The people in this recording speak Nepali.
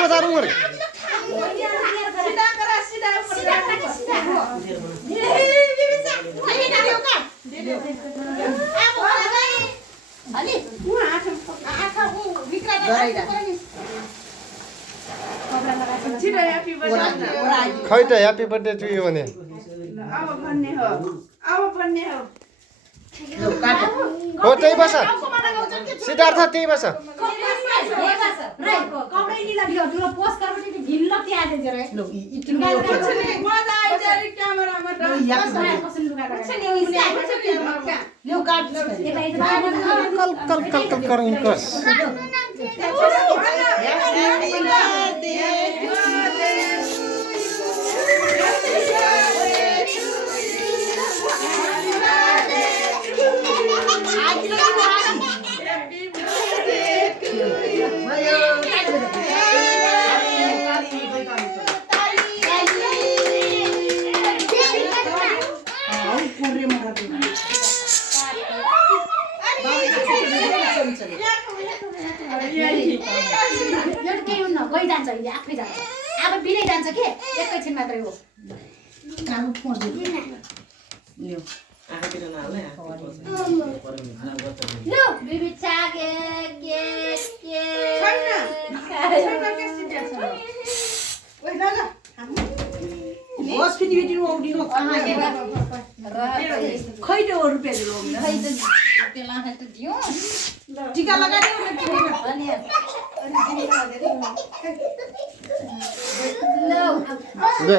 सोझा रुम रे खै त ह्याप्पी बर्थडे टु यु भने हो त्यही बस सिद्धार्थ त्यही बस गइजान्छ अहिले आफै जान्छ अब बिनै जान्छ के एकैछिन मात्रै हो लो बिबी चागे के खैरो रुपियाँ दियो टीका लगाइदियो ले